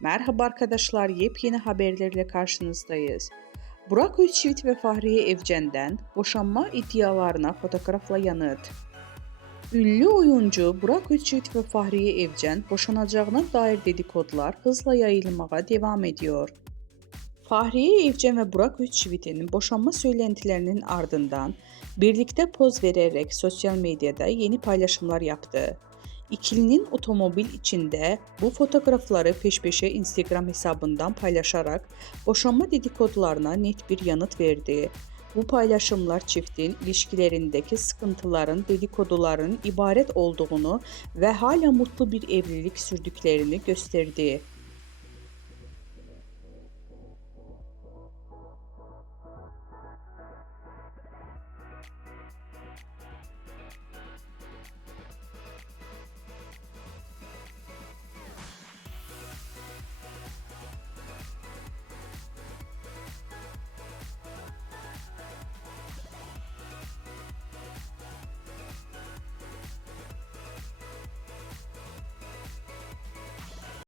Merhaba arkadaşlar, yepyeni haberlerle karşınızdayız. Burak Özçivit ve Fahriye Evcen'den boşanma iddialarına fotoğrafla yanıt. Ünlü oyuncu Burak Özçivit ve Fahriye Evcen boşanacağına dair dedikodular hızla yayılmaya devam ediyor. Fahriye Evcen ve Burak Özçivit'in boşanma söylentilerinin ardından birlikte poz vererek sosyal medyada yeni paylaşımlar yaptı. İkilinin otomobil içinde bu fotoğrafları peş peşe Instagram hesabından paylaşarak boşanma dedikodularına net bir yanıt verdi. Bu paylaşımlar çiftin ilişkilerindeki sıkıntıların, dedikoduların ibaret olduğunu ve hala mutlu bir evlilik sürdüklerini gösterdi.